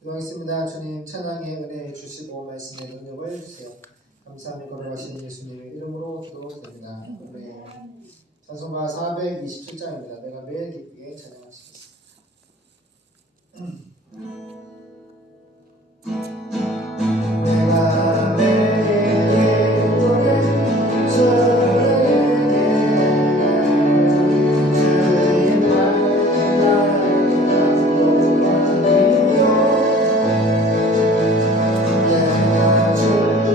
기도하겠습니다. 주님 찬양의 은혜 주시고 말씀의 능력을 주세요. 감사하며 걸어가시는 예수님의 이름으로 기도드립니다. 네. 찬송가 427장입니다. 내가 매일 기쁘게 찬양하시겠습니다. 내가 매일 기쁘게 주에게 주의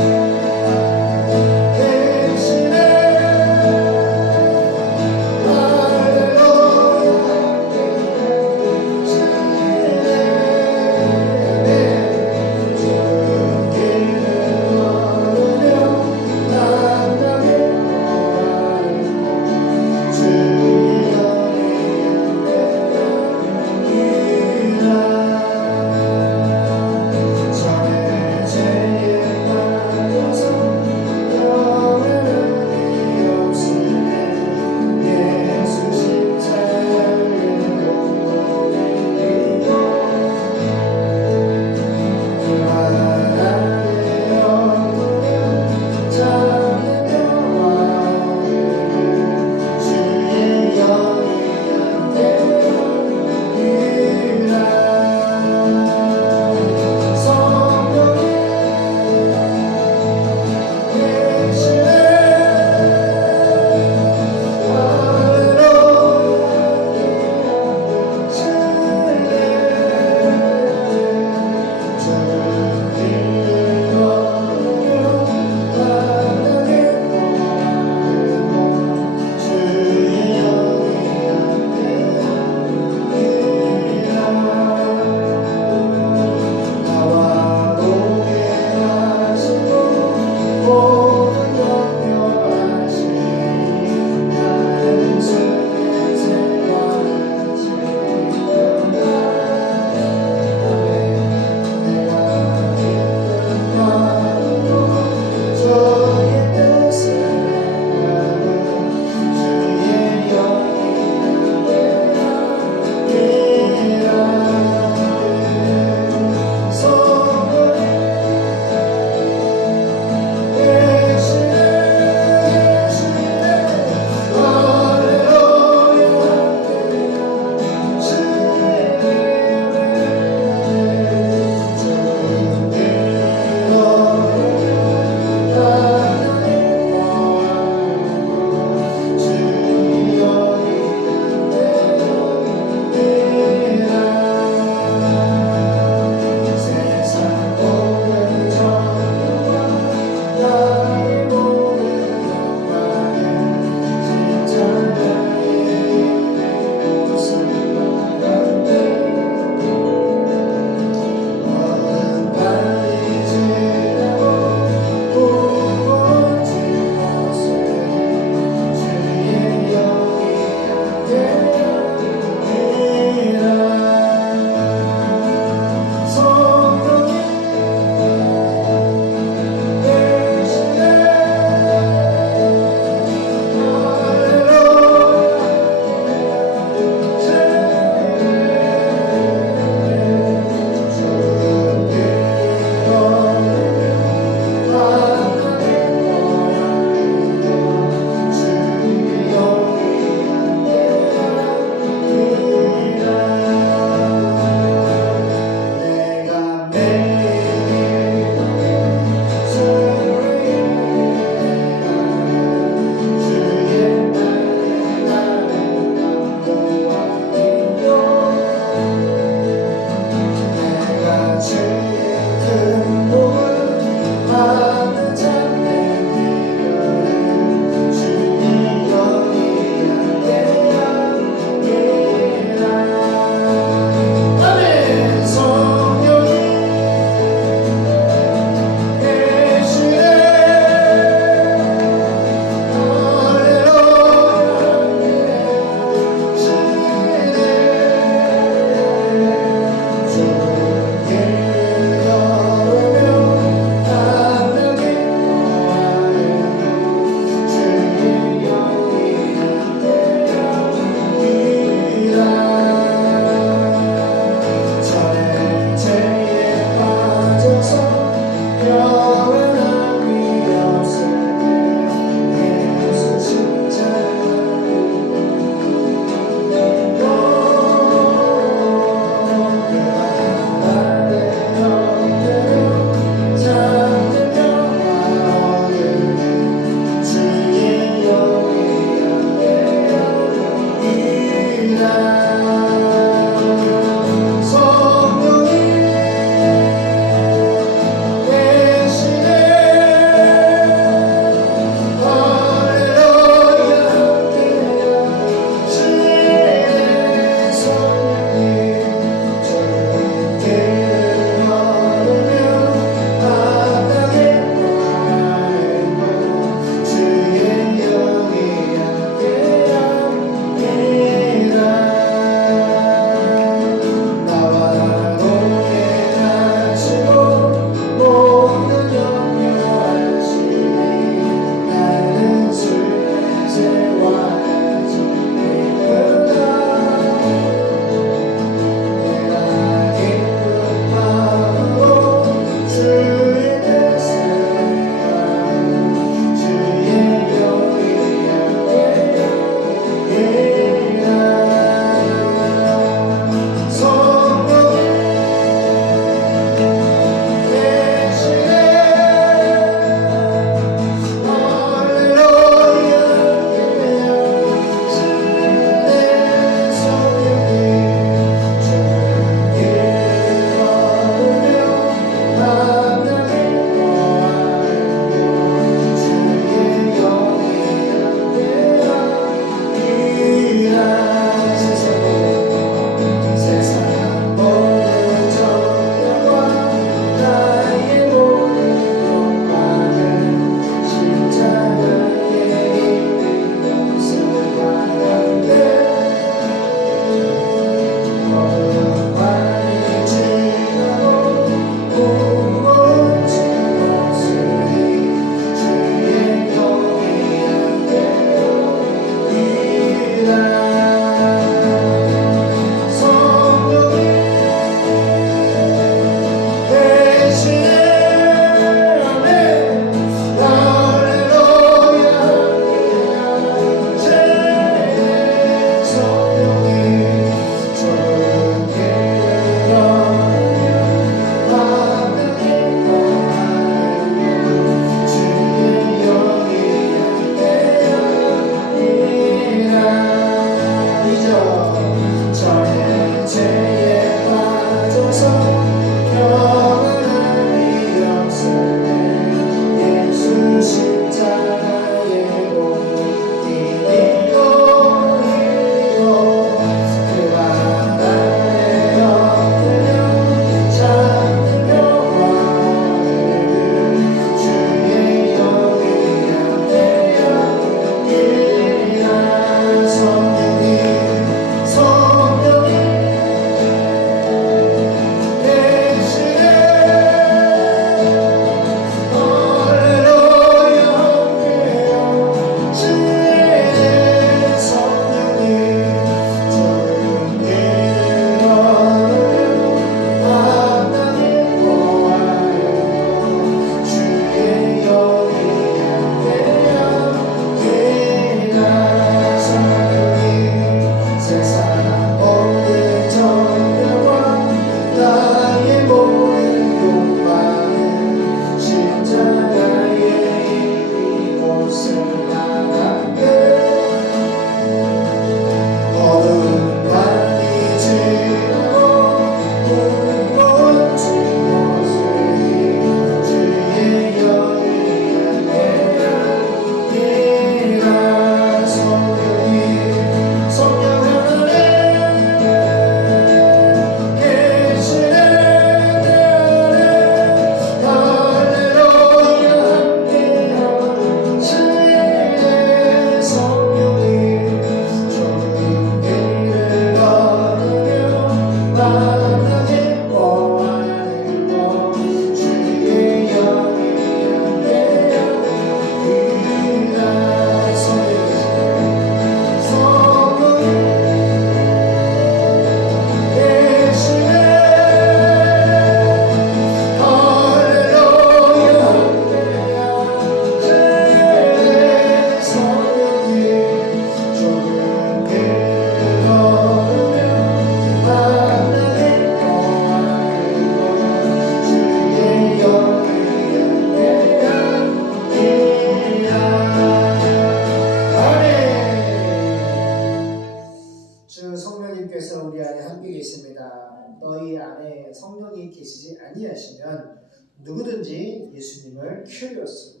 너희 안에 성령이 계시지 아니하시면 누구든지 예수님을 큐리오스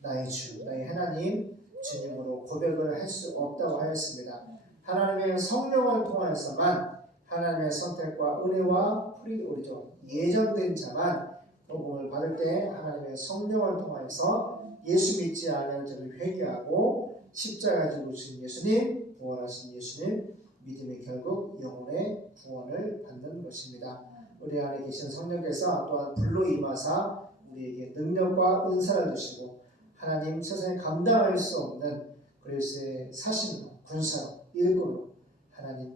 나의 주 나의 하나님 주님으로 고백을 할 수 없다고 하였습니다. 하나님의 성령을 통하여서만 하나님의 선택과 은혜와 프리오리죠 예정된 자만 복음을 받을 때 하나님의 성령을 통하여서 예수 믿지 않는 자를 회개하고 십자가 지고 주신 예수님, 부활하신 예수님 믿음의 결국 영혼의 구원을 받는 것입니다. 우리 안에 계신 성령께서 또한 불로 임하사 우리에게 능력과 은사를 주시고 하나님 세상에 감당할 수 없는 그리스도의 사신으로 군사로 일꾼으로 하나님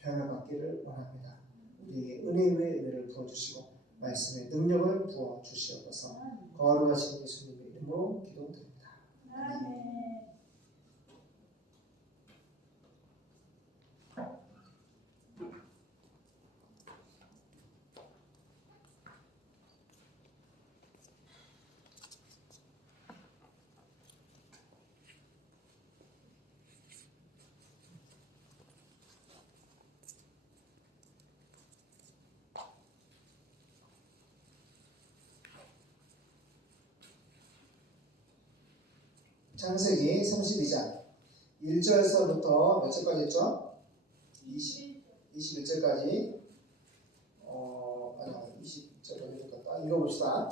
변화받기를 원합니다. 우리에게 은혜 위에 은혜를 부어주시고 말씀의 능력을 부어주시옵소서. 거룩하신 예수님의 이름으로 기도드립니다. 창세기 32장 1절서부터 몇 절까지 했죠? 21절까지 20절까지 했다. 읽어봅시다.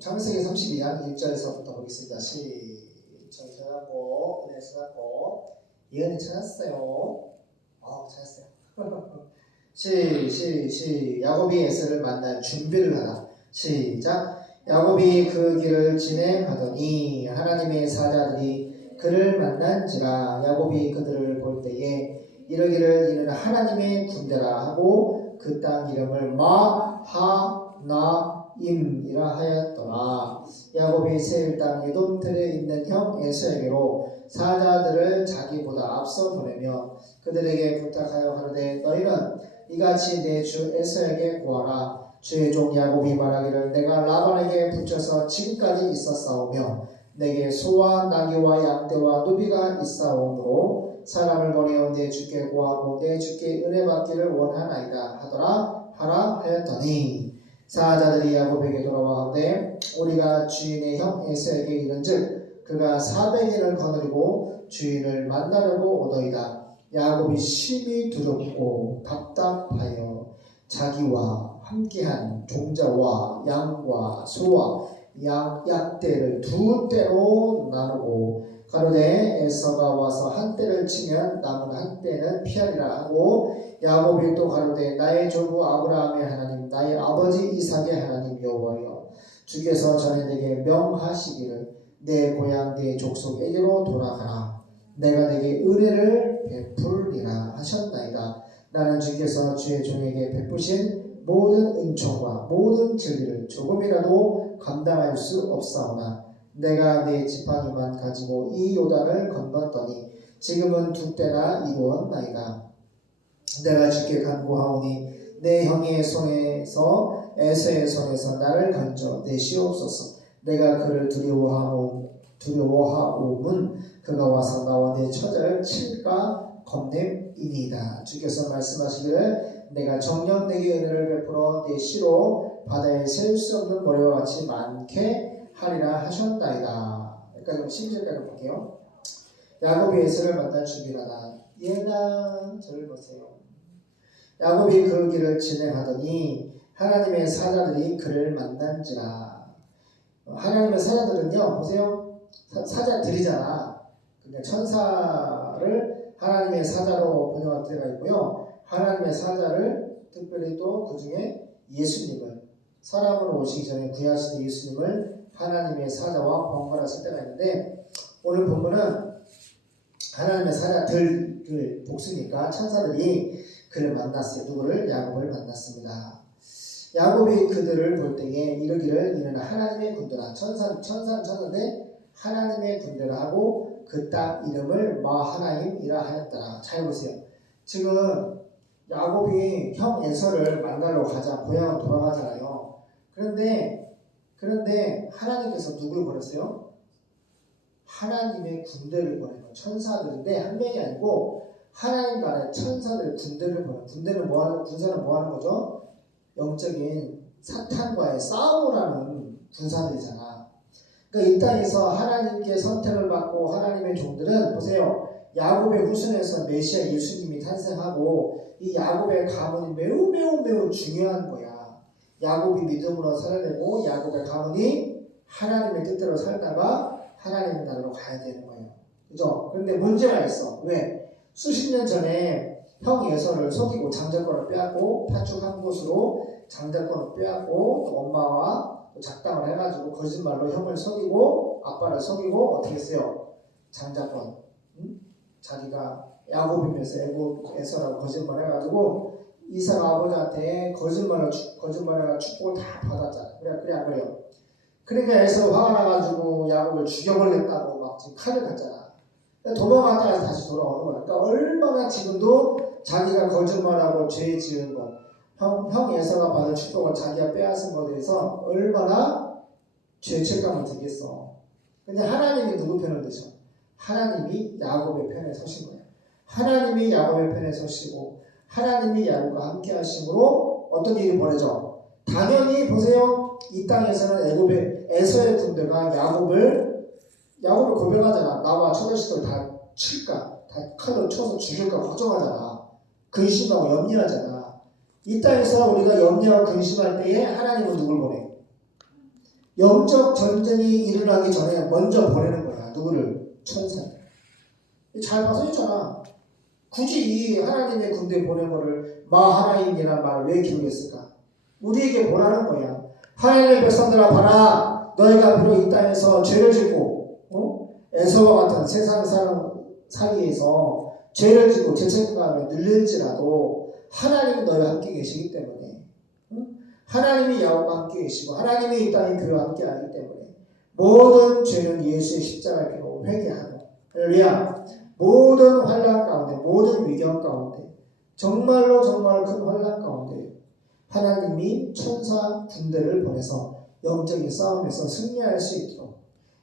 창세기 32장 1절서부터 보겠습니다. 정의 찾았고 은혜 찾았고 예언이 찾았어요. 찾았어요. 야곱이 에서를 만날 준비를 하라. 시작. 야곱이 그 길을 진행하더니 하나님의 사자들이 그를 만난지라. 야곱이 그들을 볼 때에 이르기를 이는 하나님의 군대라 하고 그 땅 이름을 마하나임이라 하였더라. 야곱이 세일 땅 에돔들에 있는 형 에서에게로 사자들을 자기보다 앞서 보내며 그들에게 부탁하여 가로되 너희는 이같이 내 주 에서에게 구하라. 주의 종 야곱이 말하기를 내가 라반에게 붙여서 지금까지 있었사오며 내게 소와 나귀와 양떼와 누비가 있사오므로 사람을 보내어 내 주께 구하고 내 주께 은혜 받기를 원하나이다 하라 하였더니 사자들이 야곱에게 돌아와가되 우리가 주인의 형 에서에게 이른즉 그가 400일을 거느리고 주인을 만나려고 오더이다. 야곱이 심히 두렵고 답답하여 자기와 함께한 종자와 양과 소와 약대를 두 떼로 나누고 가로되 에서가 와서 한 떼를 치면 남은 한 떼는 피하리라 하고 야곱이 또 가로되 나의 조부 아브라함의 하나님 나의 아버지 이삭의 하나님 여호와여 주께서 전에 내게 명하시기를 내 고향 내 족속에게로 돌아가라. 내가 내게 은혜를 베풀리라 하셨나이다. 나는 주께서 주의 종에게 베푸신 모든 은총과 모든 진리를 조금이라도 감당할 수 없사오나 내가 내 지팡이만 가지고 이 요단을 건넜더니 지금은 두 때나 이루었나이다. 내가 주께 간구하오니 내 형의 손에서 에서의 손에서 나를 건져 내시옵소서. 내가 그를 두려워하오면 그가 와서 나와 내 처자를 칠까 겁냄이니이다. 주께서 말씀하시기를 내가 정녕 내게 은혜를 베풀어 내 시로 바다에 셀 수 없는 모래와 같이 많게 하리라 하셨나이다. 여기까지 12절까지 볼게요. 야곱이 에서를 만날 준비하다. 예나 저를 보세요. 야곱이 그 길을 진행하더니 하나님의 사자들이 그를 만난지라. 하나님의 사자들은요, 보세요. 사자들이잖아. 근데 천사를 하나님의 사자로 번역할 때가 있고요. 하나님의 사자를 특별히 또 그 중에 예수님을 사람으로 오시기 전에 구하시는 예수님을 하나님의 사자와 번갈았을 때가 있는데 오늘 본문은 하나님의 사자들 복수니까 천사들이 그를 만났어요. 누구를? 야곱을 만났습니다. 야곱이 그들을 볼 때에 이르기를 이는 하나님의 군대라. 천사인데 하나님의 군대라 하고 그 땅 이름을 마하나임이라 하였더라. 잘 보세요. 지금 야곱이 형 에서를 만나러 가자 고향으로 돌아가잖아요. 그런데 하나님께서 누구를 보냈어요? 하나님의 군대를 보내는 천사들인데 한 명이 아니고 하나님 나라의 천사들 군대를 보내. 군대는 군사는 뭐 하는 거죠? 영적인 사탄과의 싸움을 하는 군사들이잖아. 그러니까 이 땅에서 하나님께 선택을 받고 하나님의 종들은 보세요. 야곱의 후손에서 메시아 예수님이 탄생하고 이 야곱의 가문이 매우 중요한 거야. 야곱이 믿음으로 살아내고 야곱의 가문이 하나님의 뜻대로 살다가 하나님의 나라로 가야 되는 거예요. 그죠? 그런데 문제가 있어. 왜? 수십 년 전에 형 에서를 속이고 장자권을 빼앗고 파죽한 곳으로 장자권을 빼앗고 엄마와 작당을 해가지고 거짓말로 형을 속이고 아빠를 속이고 어떻게 했어요? 장자권. 자기가 야곱이면서 에서라고 거짓말 해가지고 이삭 아버지한테 거짓말해가 축복을 다 받았잖아. 그래 안 그래요? 그러니까 에서 화가 나가지고 야곱을 죽여버리겠다고 막 지금 칼을 갔잖아. 도망갔다가 다시 돌아오는 거야. 그러니까 얼마나 지금도 자기가 거짓말하고 죄 지은 것, 형 에서가 받은 축복을 자기가 빼앗은 것에 대해서 얼마나 죄책감을 들겠어. 근데 하나님이 누구 편을 드셔? 하나님이 야곱의 편에 서신 거예요. 하나님이 야곱의 편에 서시고 하나님이 야곱과 함께 하심으로 어떤 일이 벌어져? 당연히 보세요. 이 땅에서는 애굽의 에서의 군대가 야곱을 고백하잖아. 나와 초대식들 다 칠까? 다 칼로 쳐서 죽일까 걱정하잖아. 근심하고 염려하잖아. 이 땅에서 우리가 염려하고 근심할 때에 하나님은 누굴 보내? 영적 전쟁이 일어나기 전에 먼저 보내는 거야. 누구를? 천사. 잘 봐서 있잖아. 굳이 이 하나님의 군대 보낸 거를 마하나임이라는 말을 왜 기록했을까? 우리에게 보라는 거야. 하나님의 백성들아 봐라. 너희가 비록 이 땅에서 죄를 짓고 에서와 같은 세상 사이에서 죄를 짓고 죄책감에 눌릴지라도 하나님이 너희와 함께 계시기 때문에 하나님이 야곱과 함께 계시고 하나님이 이 땅에 그와 함께 하기 때문에 모든 죄는 예수의 십자가의 피로 회개하고 할렐루야. 모든 환난 가운데 모든 위경 가운데 정말 큰 환난 가운데 하나님이 천사 군대를 보내서 영적인 싸움에서 승리할 수 있도록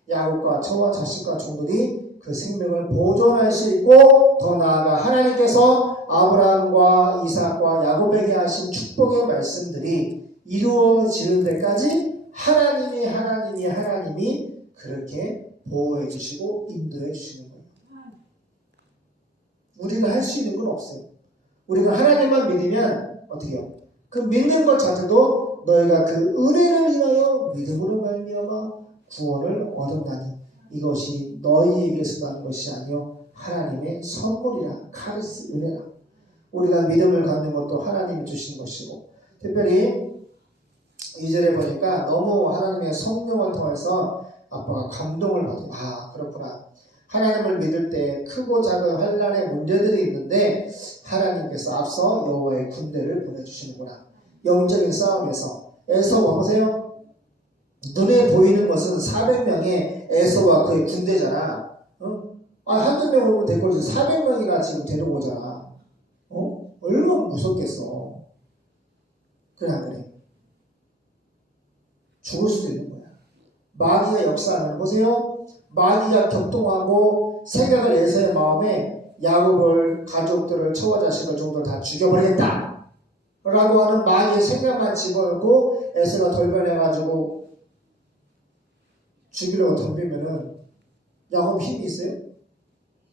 야곱과 저와 자식과 종들이 그 생명을 보존할 수 있고 더 나아가 하나님께서 아브라함과 이삭과 야곱에게 하신 축복의 말씀들이 이루어지는 데까지 하나님이 그렇게 보호해 주시고 인도해 주시는 거예요. 우리는 할 수 있는 건 없어요. 우리가 하나님만 믿으면 어떻게 해요? 그 믿는 것 자체도 너희가 그 은혜를 인하여 믿음으로 말미암아 구원을 얻었나니 이것이 너희에게서 난 것이 아니요 하나님의 선물이라. 카리스 은혜라. 우리가 믿음을 갖는 것도 하나님이 주신 것이고 특별히 2절에 보니까 너무 하나님의 성령을 통해서 아빠가 감동을 받아. 그렇구나. 하나님을 믿을 때 크고 작은 환난의 문제들이 있는데 하나님께서 앞서 여호와의 군대를 보내주시는구나. 영적인 싸움에서 에서 보세요. 눈에 보이는 것은 400명의 에서와 그의 군대잖아. 한두 명 오면 될 거지. 400명이나 지금 데리고 오잖아. 얼마나 무섭겠어. 그래 안 그래? 죽을 수도 있는 거야. 마귀가 역사하는 보세요. 마귀가 격동하고 생각을 에서의 마음에 야곱을 가족들을 처와 자식을 종들 다 죽여버리겠다 라고 하는 마귀의 생각만 집어넣고 에서가 돌변해가지고 죽이려고 덤비면은 야곱 힘이 있어요?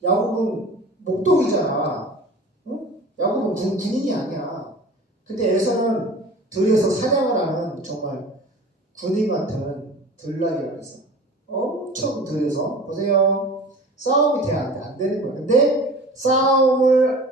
야곱은 목동이잖아. 야곱은 군인이 아니야. 근데 에서는 들에서 사냥을 하는 정말 군인 같은 들락이라고 해서 엄청 들에서 보세요. 싸움이 안 되는 거예요. 근데 싸움을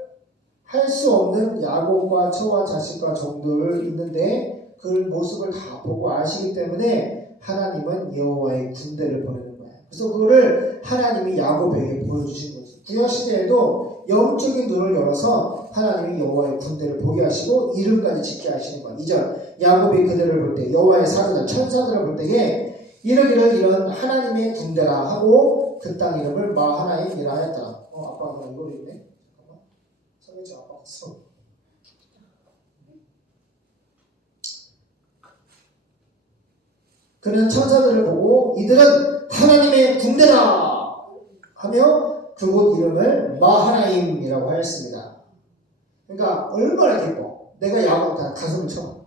할 수 없는 야곱과 처와 자식과 종들을 있는데 그 모습을 다 보고 아시기 때문에 하나님은 여호와의 군대를 보내는 거예요. 그래서 그거를 하나님이 야곱에게 보여주신 거죠. 구약시대에도 영적인 눈을 열어서 하나님이 여호와의 군대를 보게 하시고 이름까지 짓게 하시는 거예요. 2절 야곱이 그들을 볼 때 여호와의 사도들 천사들을 볼 때에 이르기를 이런 하나님의 군대라 하고 그 땅 이름을 마하나임이라 하였더라. 아빠가 그냥 이걸 읽네. 성경책 아빠 갔어. 그는 천사들을 보고 이들은 하나님의 군대다 하며 그곳 이름을 마하나임이라고 하였습니다. 그러니까 얼마나 기뻐. 내가 야곱 다 가슴을 쳐.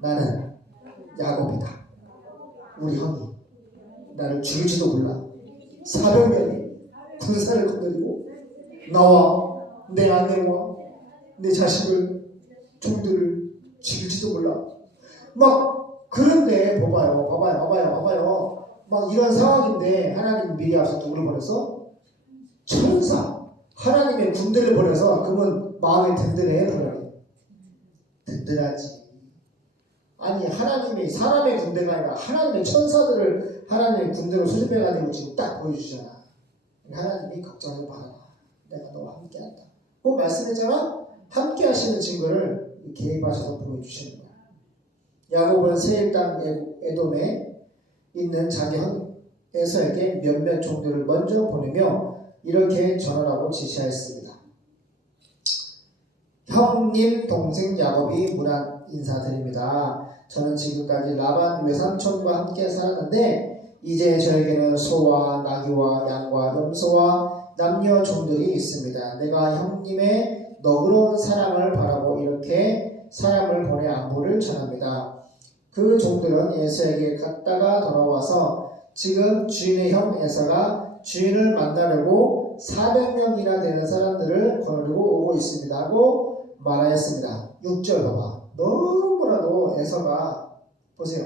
나는 야곱이다. 우리 형이 나를 죽일지도 몰라. 400명이 군사를 거느리고 나와 내 아내와 내 자식을 종들을 죽일지도 몰라. 막 그런데 봐봐요. 막 이런 상황인데 하나님 미리 앞서 누구를 보내서 천사 하나님의 군대를 보내서 그러면 마음이 든든해 불안해. 든든하지. 아니 하나님이 사람의 군대가 아니라 하나님의 천사들을 하나님의 군대로 수집해가지고 지금 딱 보여주잖아. 하나님이 걱정하지 말아라. 내가 너와 함께한다. 꼭 말씀했잖아. 함께 하시는 증거를 개입하셔서 보여주시는 거야. 야곱은 세일 땅 에돔에 있는 자기 형 에서에게 몇몇 종들을 먼저 보내며 이렇게 전하라고 지시하였습니다. 형님 동생 야곱이 문안 인사드립니다. 저는 지금까지 라반 외삼촌과 함께 살았는데 이제 저에게는 소와 나귀와 양과 염소와 남녀 종들이 있습니다. 내가 형님의 너그러운 사랑을 바라고 이렇게 사람을 보내 안부를 전합니다. 그 종들은 에서에게 갔다가 돌아와서 지금 주인의 형 에서가 주인을 만나려고 400명이나 되는 사람들을 거느리고 오고 있습니다 하고 말하였습니다. 6절 봐봐. 너무나도 에서가 보세요.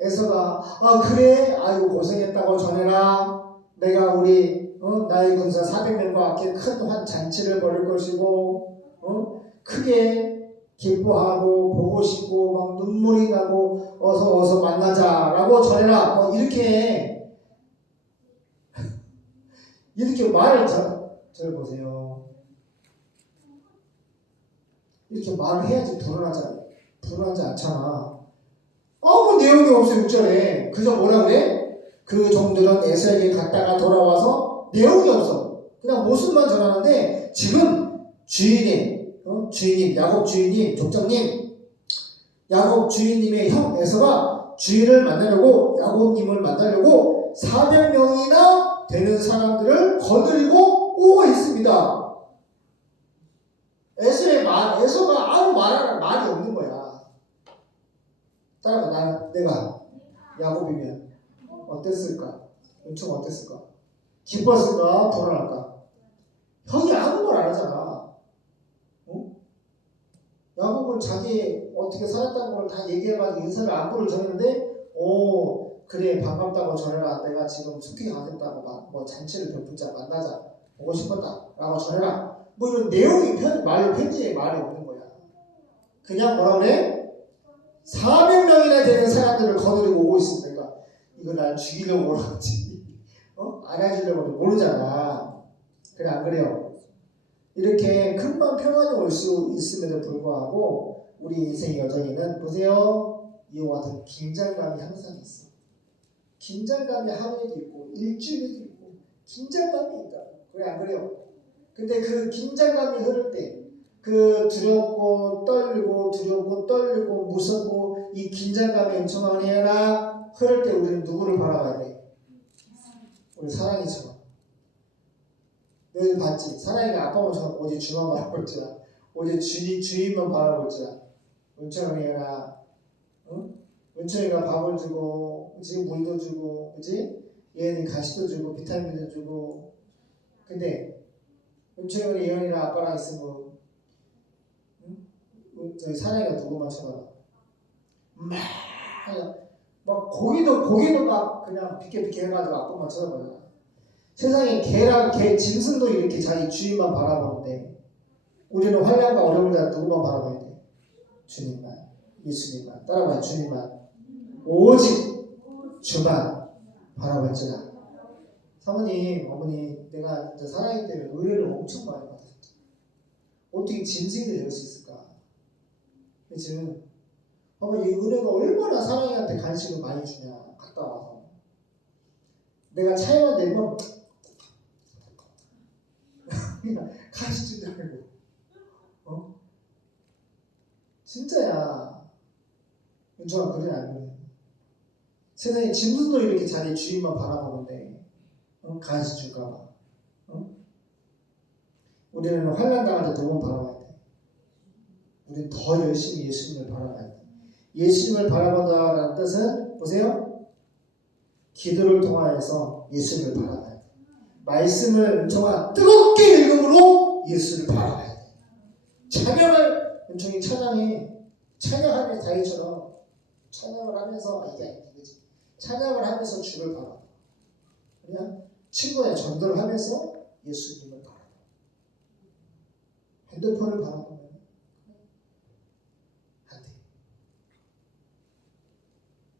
에서가 그래 아이고 고생했다고 전해라. 내가 우리 나의 군사 400명과 함께 큰 잔치를 벌일 것이고 크게 기뻐하고 보고 싶고 막 눈물이 나고 어서 만나자라고 전해라. 이렇게 말을 저 보세요. 이렇게 말을 해야지 불안하지 않잖아. 뭐 내용이 없어 6절에. 그저 뭐라 그래? 그 종들은 에서에게 갔다가 돌아와서 내용이 없어. 그냥 모습만 전하는데 지금 주인님 야곱 주인님 족장님 야곱 주인님의 형 에서가 주인을 만나려고 야곱님을 만나려고 400명이나 되는 사람들을 거느리고 오고 있습니다. 에서가 아무 말할 말이 없는 거야. 따라가 내가 야곱이면 어땠을까? 엄청 어땠을까? 기뻤을까? 불안할까? 형이 아무 말 안 하잖아. 야곱은 자기 어떻게 살았다는 걸 다 얘기해가지고 인사를 안부를 전했는데 그래 반갑다고 전해라. 내가 지금 속히 가겠다고 뭐 잔치를 베풀자 만나자 보고 싶었다 라고 전해라. 뭐 이런 내용이 편지에 말이 없는 거야. 그냥 뭐라 그래? 400명이나 되는 사람들을 거느리고 오고 있으니까 이거 날 죽이려고 오는 거지. 안아주려고 모르잖아. 그래 안 그래요? 이렇게 금방 평안이 올 수 있음에도 불구하고 우리 인생 여정에는 보세요. 이와 같은 긴장감이 항상 있어. 긴장감이 하루에도 있고 일주일에도 있고 긴장감이 있다. 그래 안 그래요? 근데 그 긴장감이 흐를 때 그 두렵고 떨리고 무섭고 이 긴장감이 엄청 많이나 흐를 때 우리는 누구를 바라봐야 돼? 우리 사랑이처럼. 너희들 봤지? 사랑이가 아빠 모처럼 오직 주만 바라볼지라 오직 주인만 바라볼지라 은총이 해라. 은총이가 밥을 주고 그치? 물도 주고 그치? 예은이 가시도 주고 비타민도 주고. 근데 은총이 예은이랑 아빠랑 있으면 저희 사랑이가 누구만 쳐다봐. 막 고기도 막 그냥 비껴 해가지고 아빠만 쳐다보잖아. 세상에 개 짐승도 이렇게 자기 주인만 바라보는데 우리는 환난과 어려움을 다 누구만 바라봐야 돼? 주님만, 예수님만. 따라봐요. 주님만. 오직 주만 바라볼지라. 사모님, 어머니, 내가 사랑이 때문에 의뢰를 엄청 많이 받았어. 어떻게 짐승이 될 수 있을까? 지금 봐봐, 이 은혜가 얼마나 사랑이한테 간식을 많이 주냐. 갔다 와서 내가 차에만 내면 간식 주지 말고 진짜야. 윤주가 그래 안 그래? 세상에 짐승도 이렇게 자기 주인만 바라보는데 간식 줄까봐 우리는 환난 당할 때 두 번 바라봐야 돼. 우리는 더 열심히 예수님을 바라봐야 돼. 예수님을 바라본다라는 뜻은 보세요. 기도를 통하여서 예수님을 바라봐야 돼. 말씀을 정말 뜨겁게 읽음으로 예수를 바라봐야 돼. 찬양을 은총이 찬양하면서 다윗처럼 찬양을 하면서 이게 아니지. 찬양을 하면서 주를 바라봐. 그냥 친구의 전도를 하면서 예수님을 바라봐. 핸드폰을 바라보면 안 돼.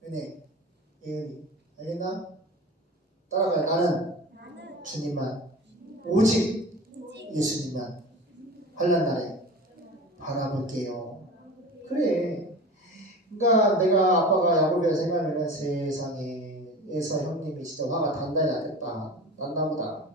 은혜, 예은이, 알겠나? 따라가요. 나는 주님만, 오직 예수님만 환난 날에 바라볼게요. 그래. 그러니까 내가 아빠가 야곱이라 생각하면 세상에서 형님이 진짜 화가 단단히 나겠다. 났나 보다.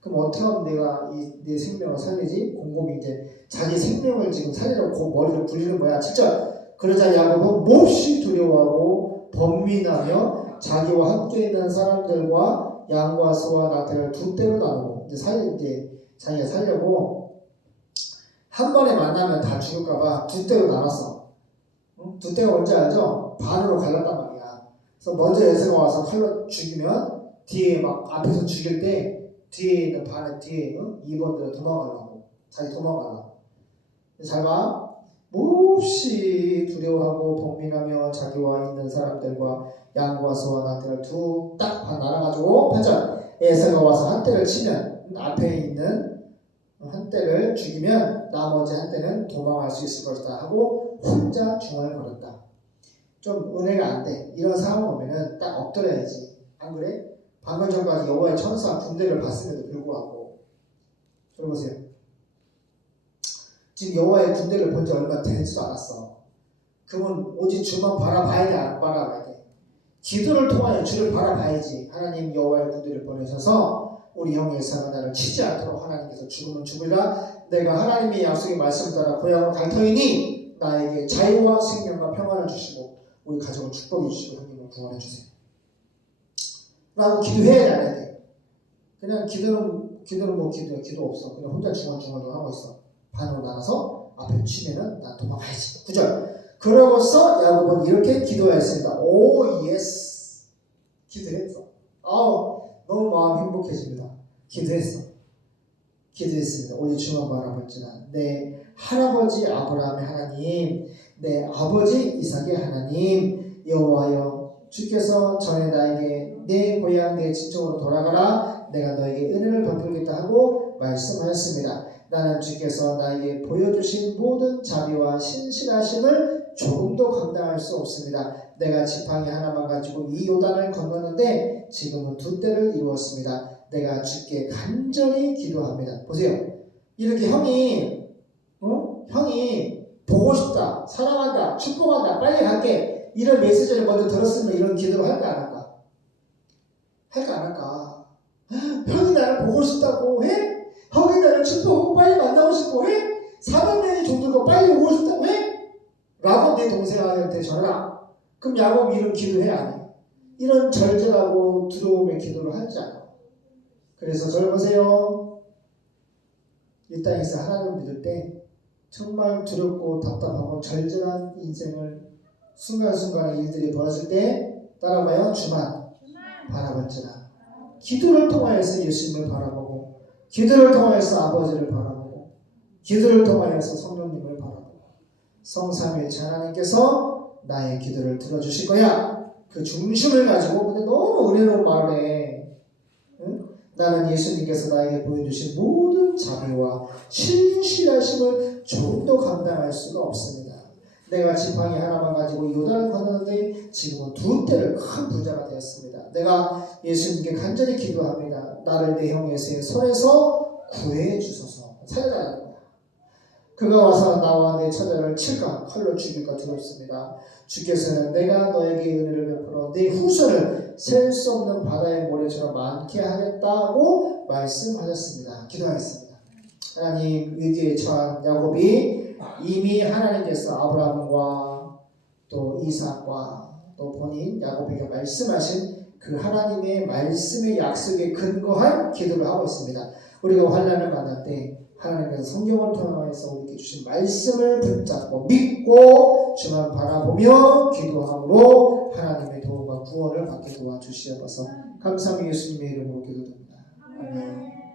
그럼 어떻게 하면 내가 내 생명을 살리지? 곰곰이 이제 자기 생명을 지금 살리려고 머리를 굴리는 거야. 진짜 그러자 야곱은 몹시 두려워하고 번민하며 자기와 함께 있는 사람들과 양과 소와 나귀를 두 떼로 나누고 이제 자기가 살려고 한 번에 만나면 다 죽을까봐 두 떼로 나눴어. 두 떼가 뭔지 알죠? 반으로 갈랐단 말이야. 그래서 먼저 에서가 와서 칼로 죽이면 뒤에 막 앞에서 죽일 때 뒤에 있는 반의 뒤에 2번들은 도망가려고. 자기 도망가려고. 잘 봐. 몹시 두려워하고 번민하며 자기와 있는 사람들과 양과 소와 나귀를 딱 반 나눠가지고 8절 에서가 와서 한 떼를 치면 앞에 있는 한 떼를 죽이면 나머지 한 떼는 도망할 수 있을 것이다 하고 혼자 중얼 걸었다. 좀 은혜가 안 돼. 이런 상황 오면은 딱 엎드려야지. 안 그래? 방금 전까지 여호와의 천사 군대를 봤음에도 불구하고 들어보세요. 지금 여호와의 군대를 본 지 얼마 되지도 않았어. 그러면 오직 주만 바라봐야 돼, 안 바라봐야 돼? 기도를 통하여 주를 바라봐야지. 하나님 여호와의 군대를 보내셔서 우리 형 예사가 나를 치지 않도록 하나님께서 죽으면 죽으리라. 내가 하나님의 약속의 말씀을 따라 고향으로 갈 터이니 나에게 자유와 생명과 평안을 주시고 우리 가정을 축복해 주시고 형님을 구원해 주세요. 라고 기도해야 안 해야 돼. 그냥 기도는 뭐 기도 없어. 그냥 혼자 중얼중얼 하고 있어. 반으로 나눠서 앞에 치면은 난 도망가야지. 9절. 그러고서 야곱은 이렇게 기도했습니다. 오 예스. 기도했어. 너무 마음이 행복해집니다. 기도했습니다. 오직 주만 바라볼지라. 내 할아버지 아브라함의 하나님, 내 아버지 이삭의 하나님 여호와여, 주께서 전에 나에게 내 고향 내 친척으로 돌아가라. 내가 너에게 은혜를 베풀겠다 하고 말씀하였습니다. 나는 주께서 나에게 보여주신 모든 자비와 신실하심을 조금도 감당할 수 없습니다. 내가 지팡이 하나만 가지고 이 요단을 건넜는데 지금은 두 떼를 이루었습니다. 내가 주께 간절히 기도합니다. 보세요. 이렇게 형이 보고 싶다, 사랑한다, 축복한다, 빨리 갈게, 이런 메시지를 먼저 들었으면 이런 기도를 할까 안 할까? 할까 안 할까? 형이 나를 보고 싶다고 해? 형이 나를 축복하고 빨리 만나고 싶고 해? 400명이 종들고 빨리 오고 싶다고 해? 라고 내 동생한테 전해라. 그럼 야곱이 이런 기도해 안 해? 이런 절절하고 두려움의 기도를 하지 않아. 그래서 저를 보세요. 이 땅에서 하나님을 믿을 때 정말 두렵고 답답하고 절절한 인생을 순간순간의 일들이 벌어질 때 따라가요. 주만 바라볼지라. 기도를 통하여서 예수님을 바라보고, 기도를 통하여서 아버지를 바라보고, 기도를 통하여서 성령님을 바라보고, 성삼위일체 하나님께서 나의 기도를 들어주실 거야. 그 중심을 가지고. 근데 너무 은혜로운 말을 해. 응? 나는 예수님께서 나에게 보여주신 모든 자비와 신실하심을 조금도 감당할 수가 없습니다. 내가 지팡이 하나만 가지고 요단을 건너는데 지금은 두 떼를 큰 부자가 되었습니다. 내가 예수님께 간절히 기도합니다. 나를 내 형 예수의 손에서 구해 주소서. 살려달라는 거야. 그가 와서 나와 내 처자를 칠까 칼로 죽일까 두렵습니다. 주께서는 내가 너에게 은혜를 베풀어 내 후손을 셀 수 없는 바다의 모래처럼 많게 하겠다고 말씀하셨습니다. 기도하겠습니다. 하나님, 위기에 처한 야곱이 이미 하나님께서 아브라함과 또 이삭과 또 본인 야곱에게 말씀하신 그 하나님의 말씀의 약속에 근거한 기도를 하고 있습니다. 우리가 환난을 만날 때 하나님 하나님께서 성경을 통해서 우리에게 주신 말씀을 붙잡고 믿고 주만 바라보며 기도함으로 하나님의 도움과 구원을 받게 도와주시옵소서. 감사합니다. 예수님의 이름으로 기도드립니다. 아멘.